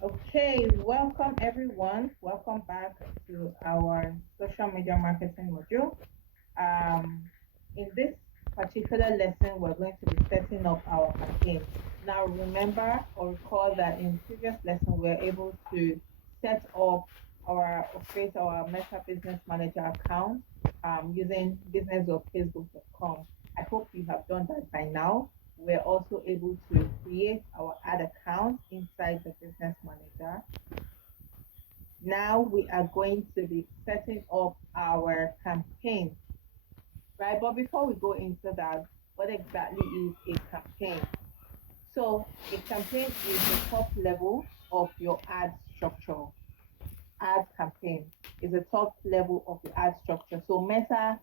Okay, welcome everyone. Welcome back to our social media marketing module. Um, in this particular lesson, we're going to be setting up our campaign. Now, remember or recall that in previous lesson, we were able to set up or create our Meta Business Manager account using business of facebook.com. I hope you have done that by now. We're also able to create our ad account inside the business manager. Now we are going to be setting up our campaign, right? But before we go into that, what exactly is a campaign? So a campaign is the top level of your ad structure. Ad campaign is the top level of the ad structure. So Meta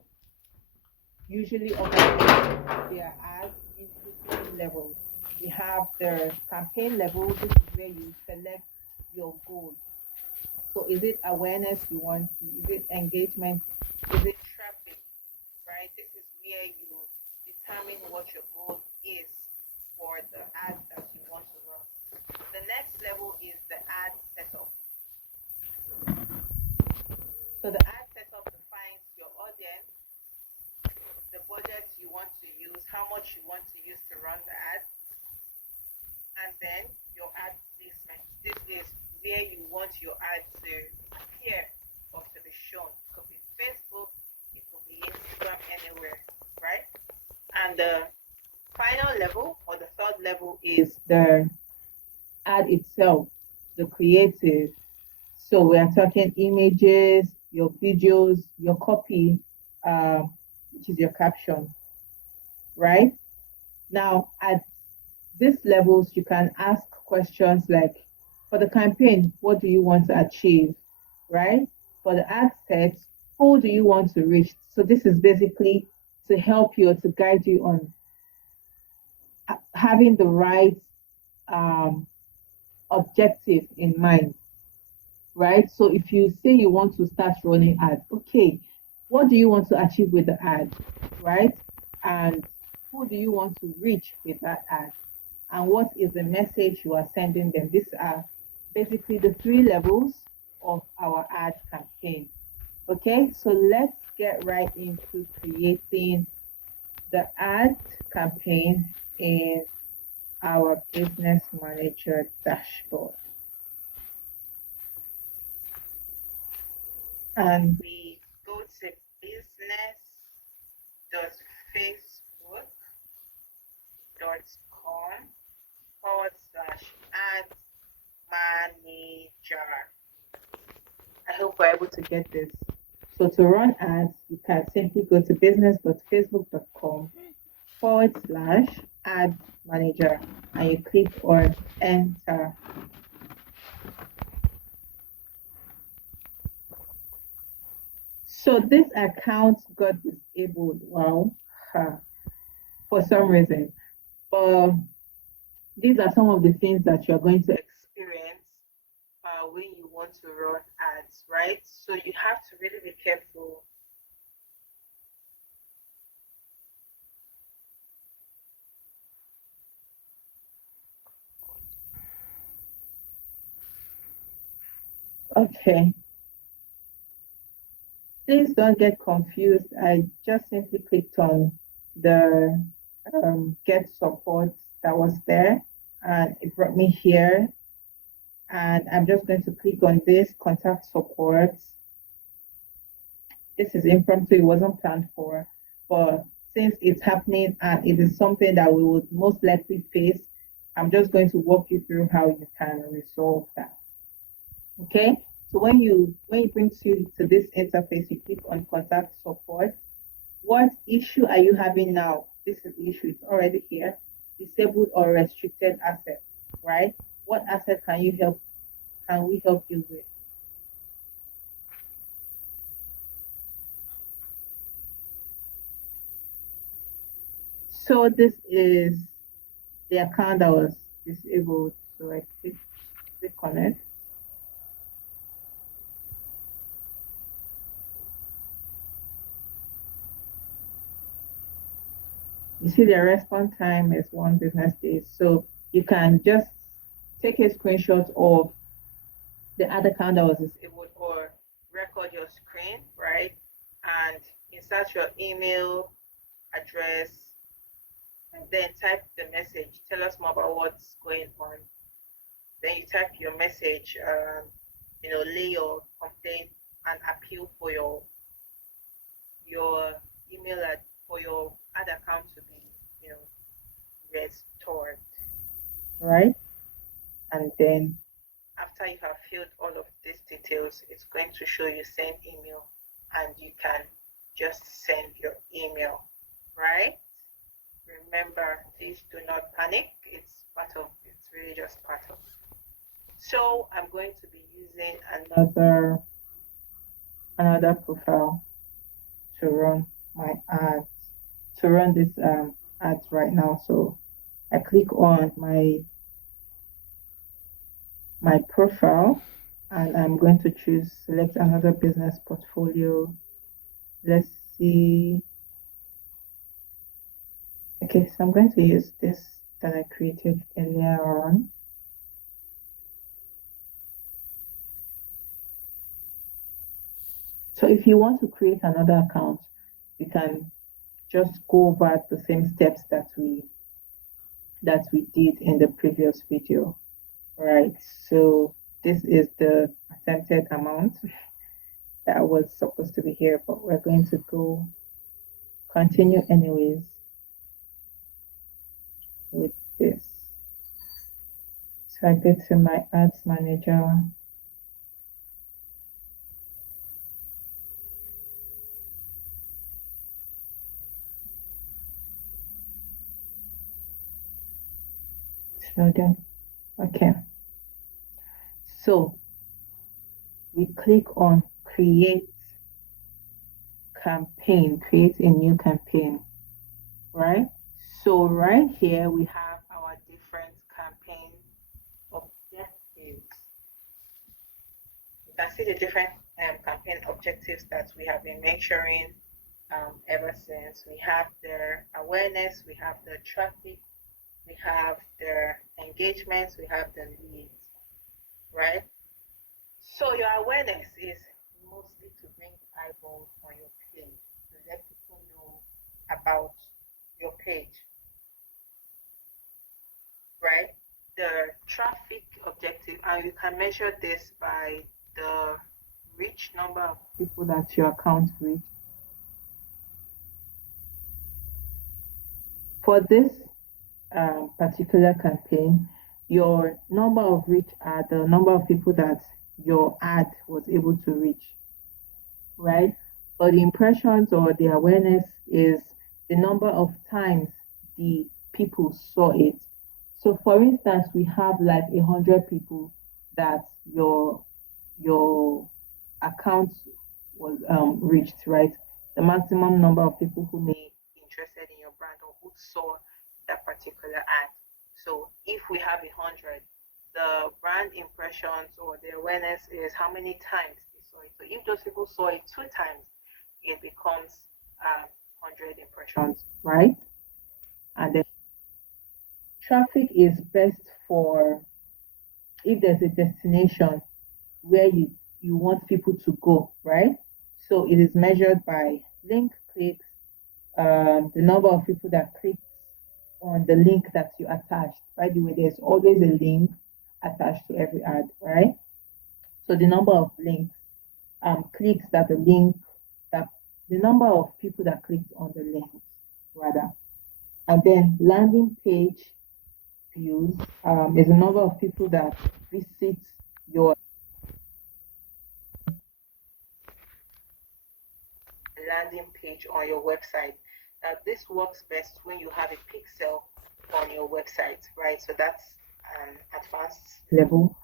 usually organizes their ads into three levels. We have the campaign level. This is where you select your goal. So is it awareness you want to? Is it engagement? Is it traffic? Right? This is where you determine what your goal is for the ads that you want to run. The next level is the ad setup. So the ad setup defines your audience, the budget you want to use, how much you want to use to run the ad, and then your ad placement. This is where you want your ad to appear or to be shown. It could be Facebook, it could be Instagram, anywhere, right? And the final level or the third level is the ad itself, the creative. So we are talking images, your videos, your copy, uh, which is your caption, right? Now, at these levels, you can ask questions like, for the campaign, what do you want to achieve, right? For the ad set, who do you want to reach? So this is basically to help you or to guide you on having the right um, objective in mind, right? So if you say you want to start running ads, okay, what do you want to achieve with the ad, right? And who do you want to reach with that ad? And what is the message you are sending them? These are basically the three levels of our ad campaign. Okay, so let's get right into creating the ad campaign in our business manager dashboard. And we go to business.facebook.com /ad manager. I hope we're able to get this. So to run ads, you can simply go to business.facebook.com /ad manager and you click on enter. So this account got disabled. Wow. For some reason. But these are some of the things that you're going to experience when you want to run ads, right? So you have to really be careful. Okay, please don't get confused. I just simply clicked on the get support that was there and it brought me here. And I'm just going to click on this contact support. This is impromptu, it wasn't planned for, but since it's happening and it is something that we would most likely face, I'm just going to walk you through how you can resolve that. Okay, so when it brings you to this interface, you click on contact support. What issue are you having now? This is the issue, it's already here. Disabled or restricted assets, right? What asset can we help you with? So this is the account that was disabled. So I click on it. You see the response time is 1 business day. So you can just take a screenshot of the ad account that was disabled, or record your screen, right? And insert your email address, and then type the message. Tell us more about what's going on. Then you type your message, lay your complaint and appeal for your email for your ad account to be, restored, right? And then after you have filled all of these details, it's going to show you send email, and you can just send your email, right? Remember, please do not panic. It's really just part of it. So I'm going to be using another profile to run my ads, to run this ads right now. So I click on my profile, and I'm going to select another business portfolio. Let's see. Okay, so I'm going to use this that I created earlier on. So if you want to create another account, you can just go over the same steps that we did in the previous video, right? So this is the attempted amount that was supposed to be here, but we're going to go continue anyways with this. So I go to my ads manager. Slow down. Okay. So we click on create campaign, create a new campaign, right? So right here we have our different campaign objectives. You can see the different campaign objectives that we have been measuring ever since. We have their awareness, we have the traffic, we have their engagements, we have the leads, right? So your awareness is mostly to bring eyeballs on your page, to let people know about your page, right? The traffic objective, and you can measure this by the reach number of people that your account reach. For this particular campaign, your number of reach are the number of people that your ad was able to reach, right? But the impressions or the awareness is the number of times the people saw it. So for instance, we have like 100 people that your account was reached, right? The maximum number of people who may be interested in your brand or who saw that particular ad. So if we have 100, the brand impressions or the awareness is how many times they saw it. So if those people saw it 2 times, it becomes 100 impressions, right? And the traffic is best for if there's a destination where you want people to go, right? So it is measured by link clicks, the number of people that click on the link that you attached. By the way, there's always a link attached to every ad, right? So the number of links, clicks that the number of people that clicked on the links, rather. And then landing page views is the number of people that visit your landing page on your website. Now, this works best when you have a pixel on your website, right? So that's an advanced level,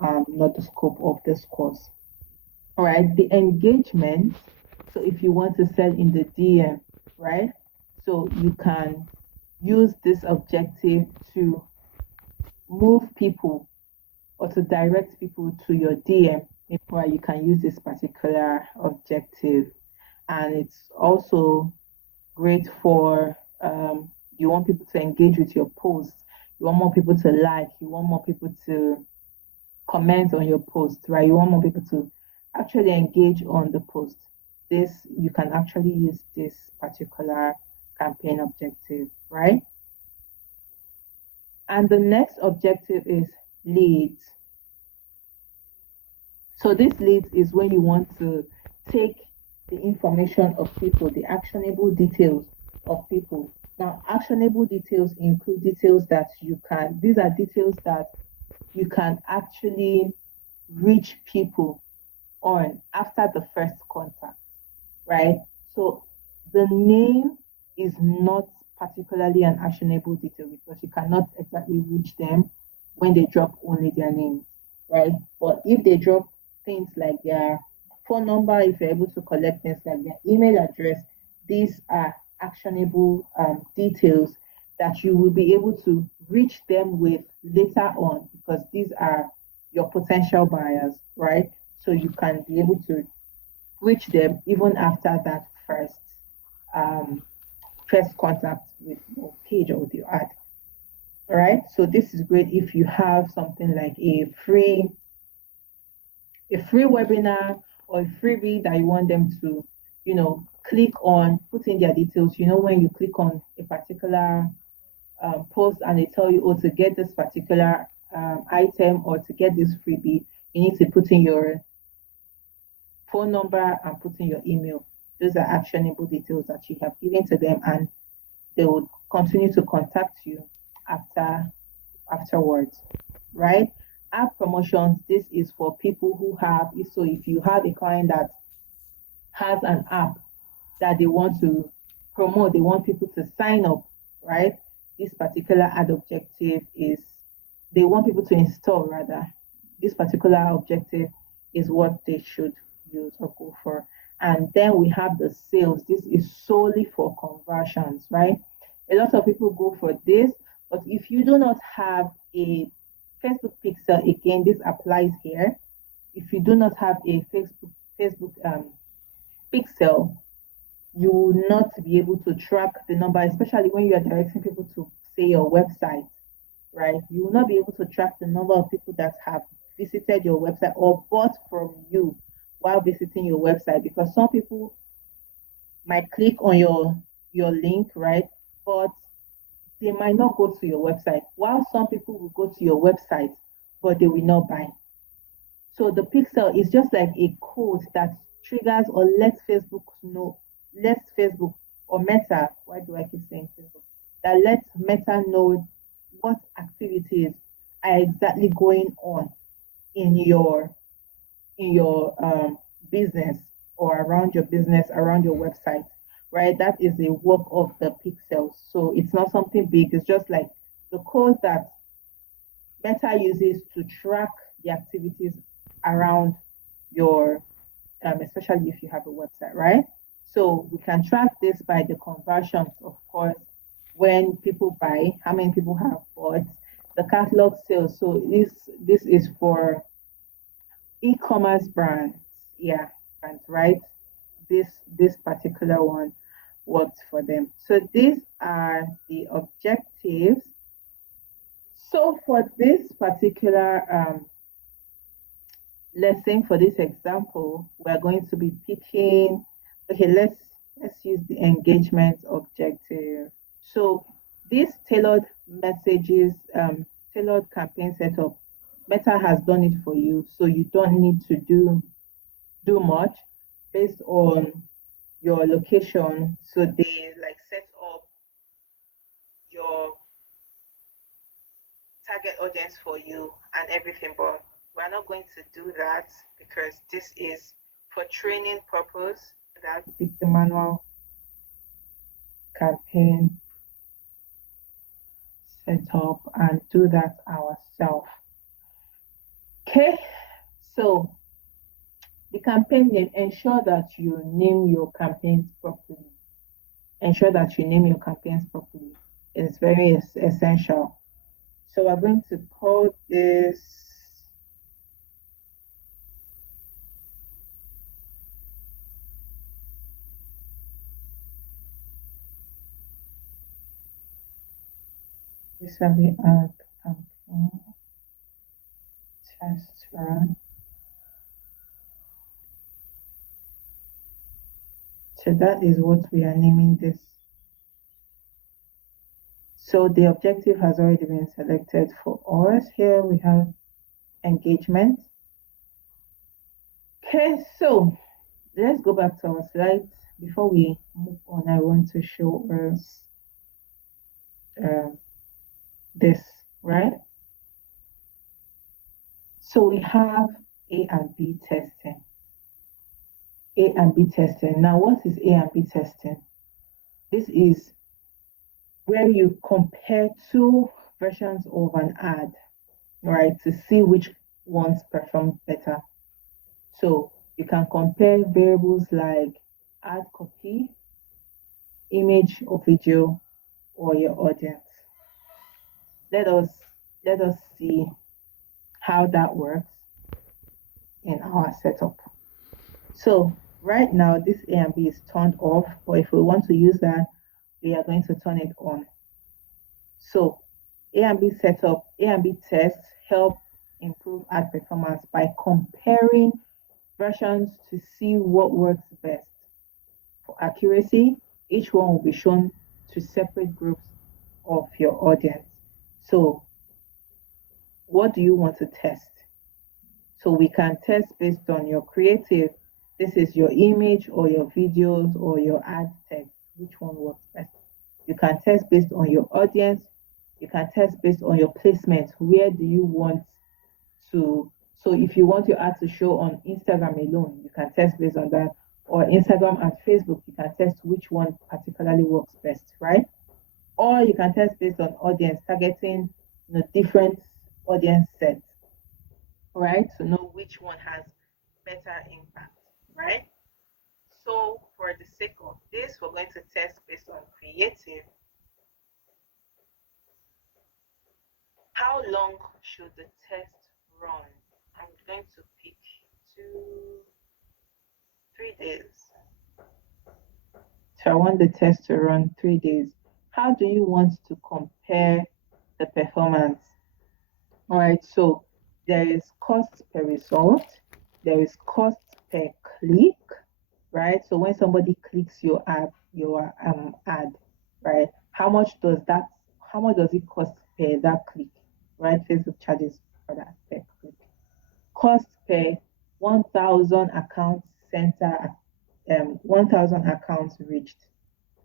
not the scope of this course. All right, the engagement. So if you want to sell in the DM, right? So you can use this objective to move people or to direct people to your DM, where you can use this particular objective. And it's also great for you want people to engage with your posts, you want more people to like, you want more people to comment on your post, right? You want more people to actually engage on the post. This, you can actually use this particular campaign objective, right? And the next objective is leads. So this leads is when you want to take the information of people, the actionable details of people. Now, actionable details include details that you can, these are details that you can actually reach people on after the first contact, right? So the name is not particularly an actionable detail because you cannot exactly reach them when they drop only their names, right? But if they drop things like their phone number, if you're able to collect things like their email address, these are actionable details that you will be able to reach them with later on because these are your potential buyers, right? So you can be able to reach them even after that um, first contact with your page or with your ad. All right. So this is great if you have something like a free webinar or a freebie that you want them to, click on, put in their details. When you click on a particular post and they tell you, oh, to get this particular item or to get this freebie, you need to put in your phone number and put in your email. Those are actionable details that you have given to them, and they will continue to contact you afterwards, right? App promotions, this is for people who have, so if you have a client that has an app that they want to promote, they want people to sign up, right? This particular ad objective is they want people to install, rather. This particular objective is what they should use or go for. And then we have the sales. This is solely for conversions, right? A lot of people go for this, but if you do not have a Facebook pixel, again, this applies here. If you do not have a Facebook pixel, you will not be able to track the number, especially when you are directing people to, say, your website, right? You will not be able to track the number of people that have visited your website or bought from you while visiting your website, because some people might click on your link, right? But they might not go to your website, while some people will go to your website, but they will not buy. So the pixel is just like a code that triggers or lets Facebook or Meta, why do I keep saying Facebook? That lets Meta know what activities are exactly going on in your business or around your business, around your website, right? That is a work of the pixels. So it's not something big. It's just like the code that Meta uses to track the activities around your, especially if you have a website, right? So we can track this by the conversions, of course, when people buy, how many people have bought, the catalog sales. So this is for e-commerce brands, yeah, brands, right? This particular one works for them. So these are the objectives. So for this particular lesson, for this example, we're going to be picking, okay, let's use the engagement objective. So these tailored messages, tailored campaign setup, Meta has done it for you, so you don't need to do much based on your location. So they like set up your target audience for you and everything, but we're not going to do that because this is for training purpose. That pick the manual campaign setup and do that ourselves. Okay, so the campaign name, ensure that you name your campaigns properly. Ensure that you name your campaigns properly. It's very essential. So we're going to call this will be ad campaign test run. So that is what we are naming this. So the objective has already been selected for us. Here we have engagement. Okay, so let's go back to our slides. Before we move on, I want to show us this, right? So we have A and B testing. A and B testing. Now, what is A and B testing? This is where you compare two versions of an ad, right, to see which ones perform better. So you can compare variables like ad copy, image or video, or your audience. Let us see how that works in our setup. So right now this A and B is turned off, but if we want to use that, we are going to turn it on. So A and B setup, A and B tests help improve ad performance by comparing versions to see what works best. For accuracy, each one will be shown to separate groups of your audience. So what do you want to test? So we can test based on your creative. This is your image or your videos or your ad text. Which one works best? You can test based on your audience. You can test based on your placement. Where do you want to? So if you want your ad to show on Instagram alone, you can test based on that. Or Instagram and Facebook, you can test which one particularly works best, right? Or you can test based on audience, targeting different audience sets, right? To know which one has better impact, right? So for the sake of this, we're going to test based on creative. How long should the test run? I'm going to pick 3 days. So I want the test to run 3 days. How do you want to compare the performance? All right, so there is cost per result, there is cost per click, right? So when somebody clicks your ad, right? How much does it cost per that click, right? Facebook charges for that per click. Cost per 1,000 accounts center, 1,000 accounts reached,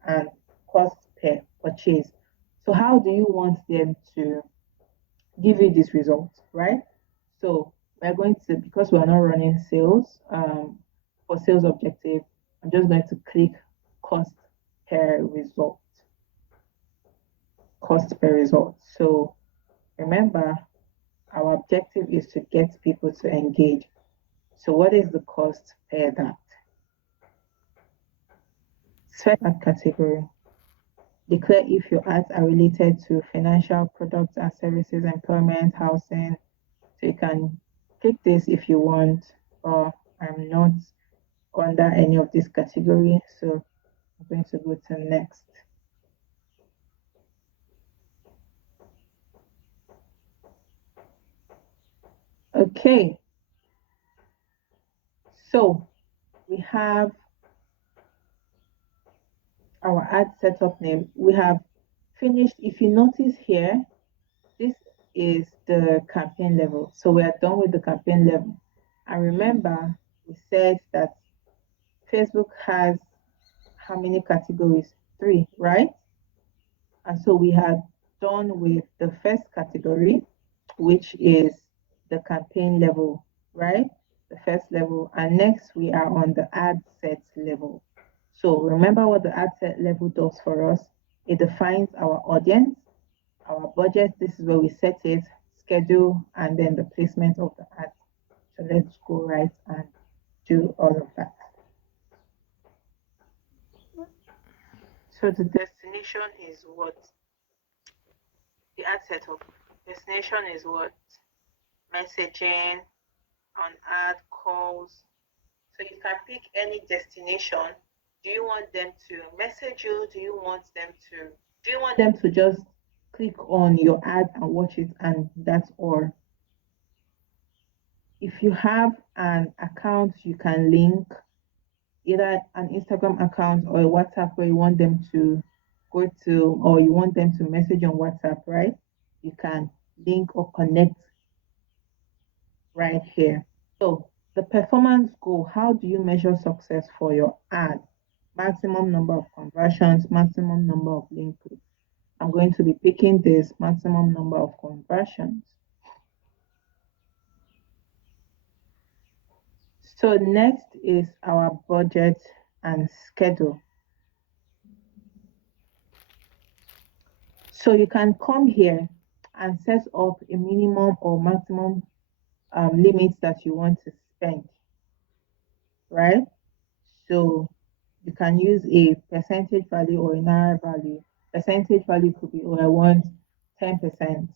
and cost per purchase. So how do you want them to give you this result, right? So we're going to, because we're not running sales, for sales objective, I'm just going to click cost per result. Cost per result. So remember, our objective is to get people to engage. So what is the cost per that? Select ad category. Declare if your ads are related to financial products and services, employment, housing. So you can click this if you want, or I'm not under any of this category, so I'm going to go to next. Okay, so we have our ad setup name. We have finished. If you notice here, this is the campaign level. So we are done with the campaign level. And remember, we said that Facebook has how many categories? 3, right? And so we had done with the first category, which is the campaign level, right? The first level. And next we are on the ad set level. So remember what the ad set level does for us. It defines our audience, our budget. This is where we set it, schedule, and then the placement of the ad. So let's go right and do all of that. So the destination is what? The ad setup. Destination is what? Messaging, on ad calls. So you can pick any destination. Do you want them to message you? Do you want them to just click on your ad and watch it and that's all? if you have an account, you can link either an Instagram account or a WhatsApp where you want them to go to, or you want them to message on WhatsApp, right? You can link or connect right here. So the performance goal, how do you measure success for your ad? Maximum number of conversions, maximum number of link clicks. I'm going to be picking this maximum number of conversions. So next is our budget and schedule. So you can come here and set up a minimum or maximum limits that you want to spend, right? So you can use a percentage value or a naira value. Percentage value could be, oh, I want 10%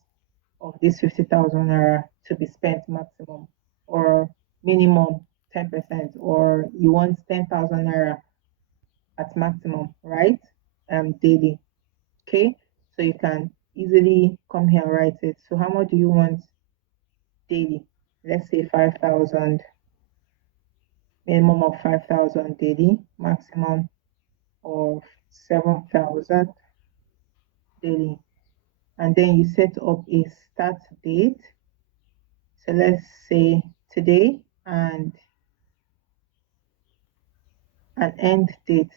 of this 50,000 naira to be spent maximum, or minimum 10%, or you want 10,000 naira at maximum, right? Daily. Okay, so you can easily come here and write it. So how much do you want daily? Let's say 5,000, minimum of 5,000 daily, maximum of 7,000 daily. And then you set up a start date. So let's say today, and an end date.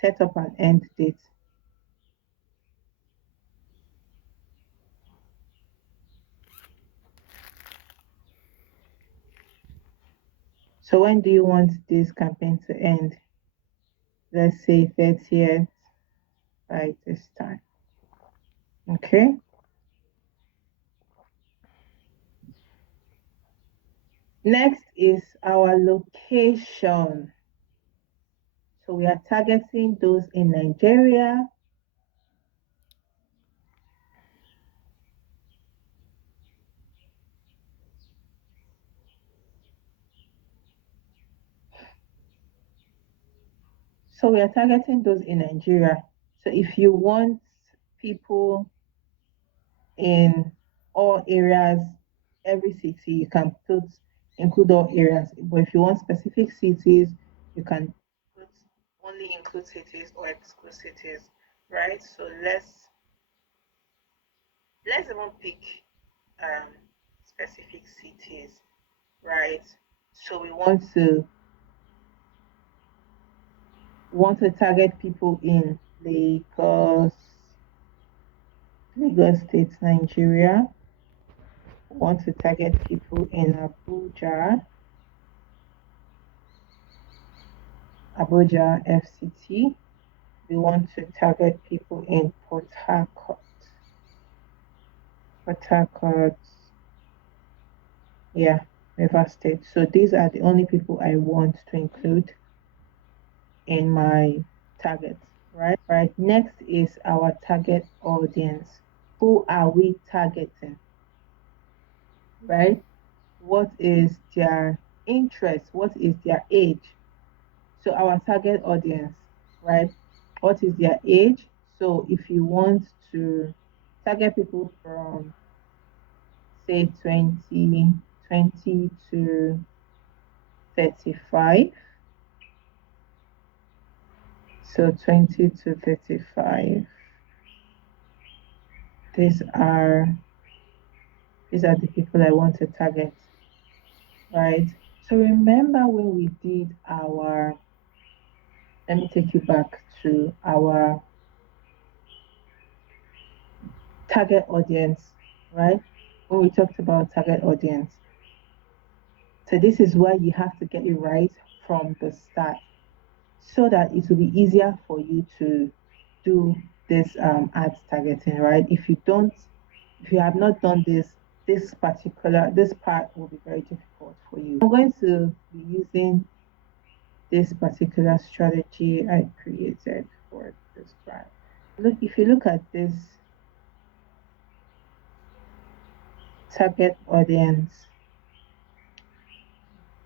Set up an end date. So when do you want this campaign to end? Let's say 30th by this time. Okay. Next is our location. So we are targeting those in Nigeria. So we are targeting those in Nigeria. So if you want people in all areas, every city, you can include all areas. But if you want specific cities, you can put only include cities or exclude cities, right? So let's even pick um, specific cities, right? So we want to target people in Lagos State, Nigeria. We want to target people in Abuja FCT. We want to target people in Port Harcourt. Yeah, River State. So these are the only people I want to include in my targets, right? Right. Next is our target audience. Who are we targeting? Right? What is their interest? What is their age? So our target audience, right? What is their age? So if you want to target people from say 20 to 35, so 20 to 35, these are the people I want to target, right? So remember when we did let me take you back to our target audience, right? When we talked about target audience. So this is why you have to get it right from the start, so that it will be easier for you to do this ads targeting, right? If you have not done this part will be very difficult for you. I'm going to be using this particular strategy I created for this brand. Look, if you look at this target audience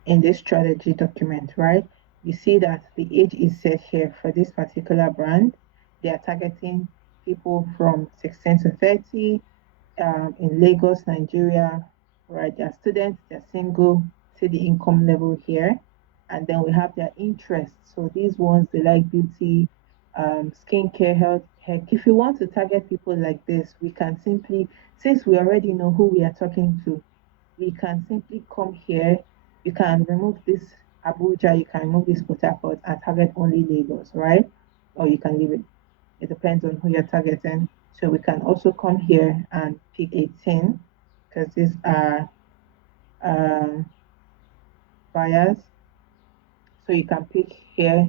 in this strategy document, right? You see that the age is set here for this particular brand. They are targeting people from 16 to 30 in Lagos, Nigeria, right? They're students, they're single, see the income level here. And then we have their interests. So these ones, they like beauty, skincare, health, heck. If you want to target people like this, we can simply, since we already know who we are talking to, we can simply come here. You can remove this Abuja, you can remove this Port Harcourt and target only Lagos, right? Or you can leave it. It depends on who you're targeting. So we can also come here and pick 18 because these are buyers. So you can pick here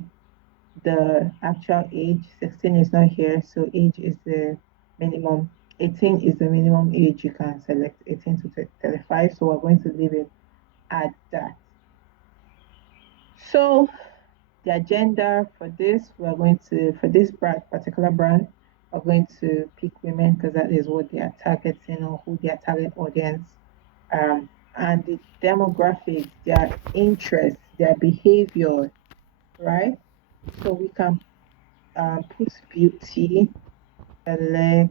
the actual age. 16 is not here, so age is the minimum. 18 is the minimum age you can select, 18 to 35. So we're going to leave it at that. So the agenda for this, we're going to, for this particular brand, we're going to pick women because that is what they are targeting or who their target audience, and the demographics, their interests, their behavior, right? So we can put beauty, select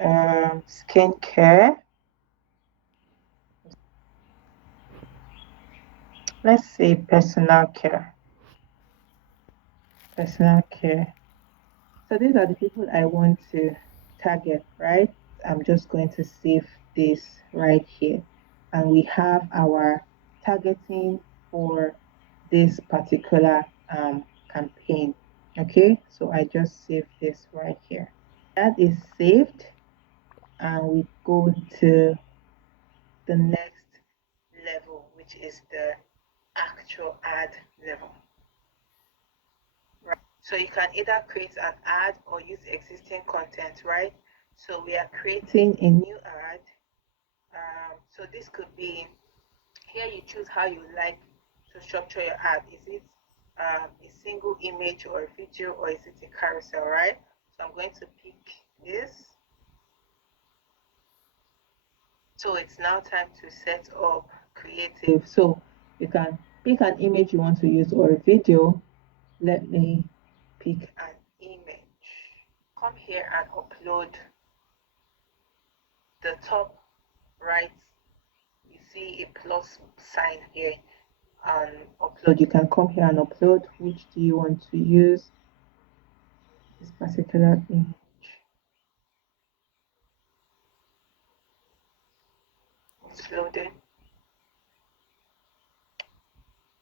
skincare. Let's say personal care. Personal care. So these are the people I want to target, right? I'm just going to save this right here. And we have our targeting for this particular campaign. Okay, so I just save this right here. That is saved, and we go to the next level, which is the actual ad level. Right. So you can either create an ad or use existing content, right? So we are creating a new ad. So this could be, here you choose how you like to structure your ad. Is it a single image or a video, or is it a carousel, right? So I'm going to pick this. So it's now time to set up creative. So you can pick an image you want to use or a video. Let me pick an image. Come here and upload. The top right, you see a plus sign here, and upload. You can come here and upload. Which do you want to use? This particular image. It's loading.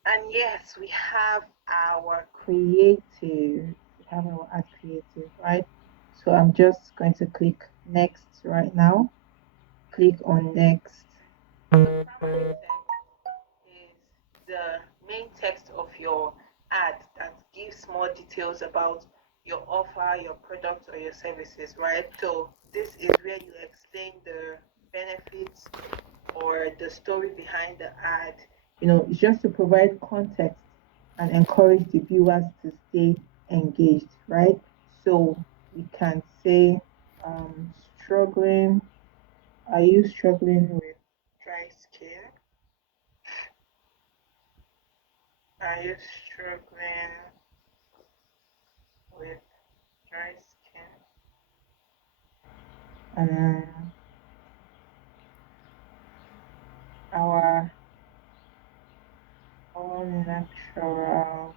And yes, we have our creative. We have our ad creative, right? So I'm just going to click next right now. Click on next. The sample text is the main text of your ad that gives more details about your offer, your product, or your services, right? So this is where you explain the benefits or the story behind the ad. It's just to provide context and encourage the viewers to stay engaged, right? So we can say, struggling. Are you struggling with dry skin? Are you struggling with dry skin? Our own natural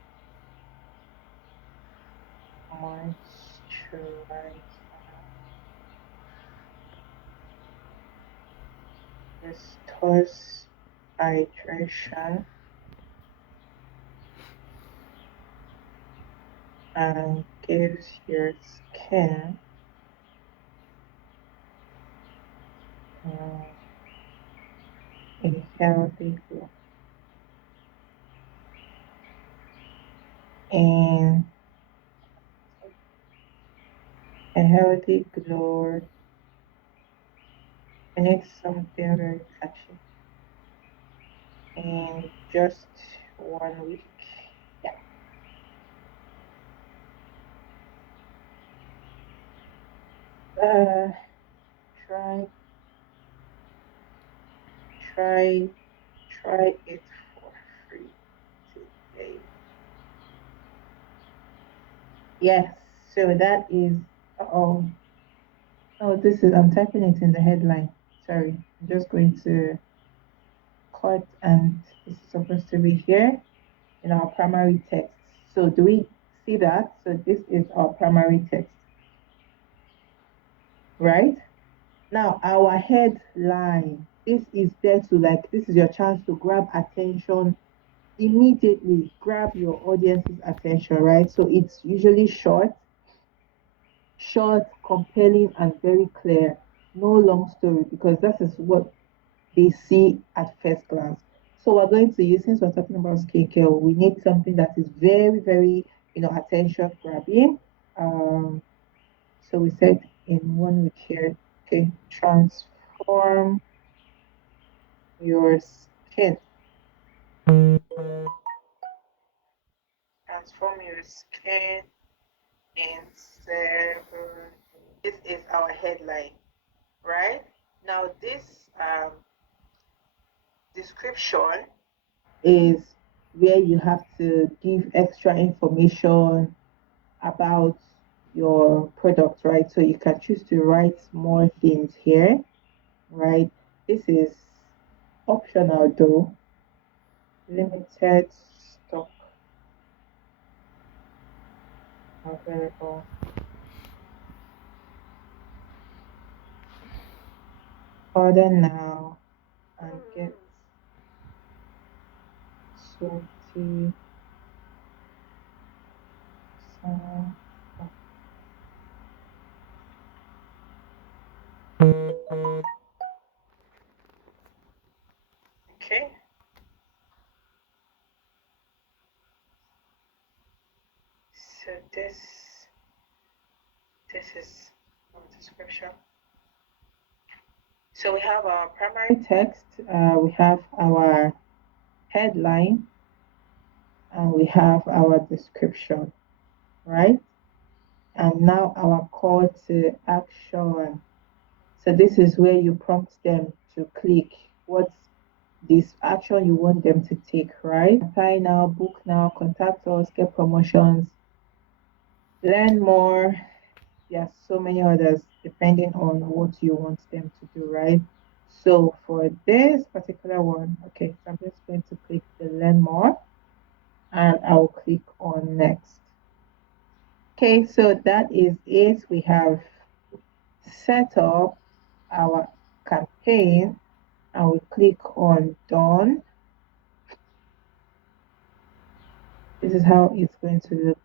moisturizer restores hydration and gives your skin a healthy glow. And a healthy glow, and it's something very catchy. In just 1 week. Yeah. Uh, try, try, try it for free today. Yes. So that is. Oh, this is. I'm typing it in the headline. sorry, I'm just going to cut, and this is supposed to be here in our primary text. So do we see that? So this is our primary text, right? Now our headline, this is there to, like, this is your chance to grab attention immediately, grab your audience's attention, right? So it's usually short, compelling, and very clear. No long story, because that is what they see at first glance. So we're going to use, since we're talking about skincare, we need something that is very, very, attention grabbing. So we said in 1 week here, okay, transform your skin. Transform your skin in 7. This is our headline, right? Now this description is where you have to give extra information about your product, right? So you can choose to write more things here, right? This is optional though. Limited stock available. Order now and get sweaty. Okay. So this is the description. So we have our primary text, we have our headline, and we have our description, right? And now our call to action. So this is where you prompt them to click what's this action you want them to take, right? Apply now, book now, contact us, get promotions, learn more. There are so many others depending on what you want them to do, right? So for this particular one, okay, so I'm just going to click the learn more, and I'll click on next. Okay, so that is it. We have set up our campaign, and we click on done. This is how it's going to look.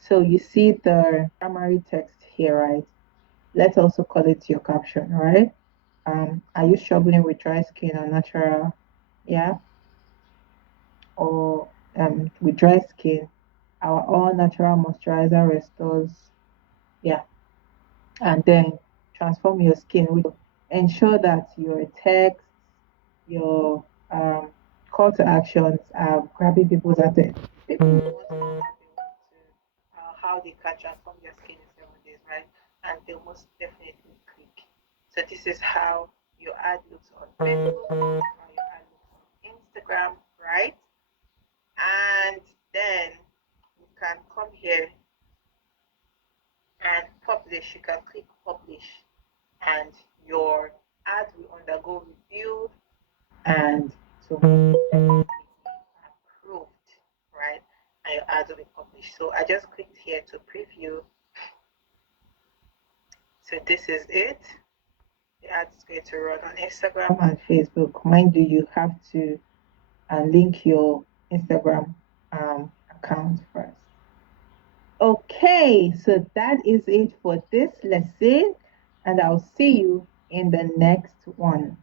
So you see the primary text here, right? Let's also call it your caption, right? Are you struggling with dry skin or natural? Yeah. Or with dry skin, our all natural moisturizer restores. Yeah. And then transform your skin. We ensure that your text, your call to actions are grabbing people's attention. People want to know that they want to, how they can transform their skin in 7 days, right? And they'll most definitely click. So this is how your ad looks on Facebook, how your ad looks on Instagram, right? And then you can come here and publish. You can click publish, and your ad will undergo review, and so approved, right? And your ad will be published. So I just clicked here to preview. So this is it. The ad is going to run on Instagram and Facebook. Mind you have to link your Instagram account first. Okay, so that is it for this lesson, and I'll see you in the next one.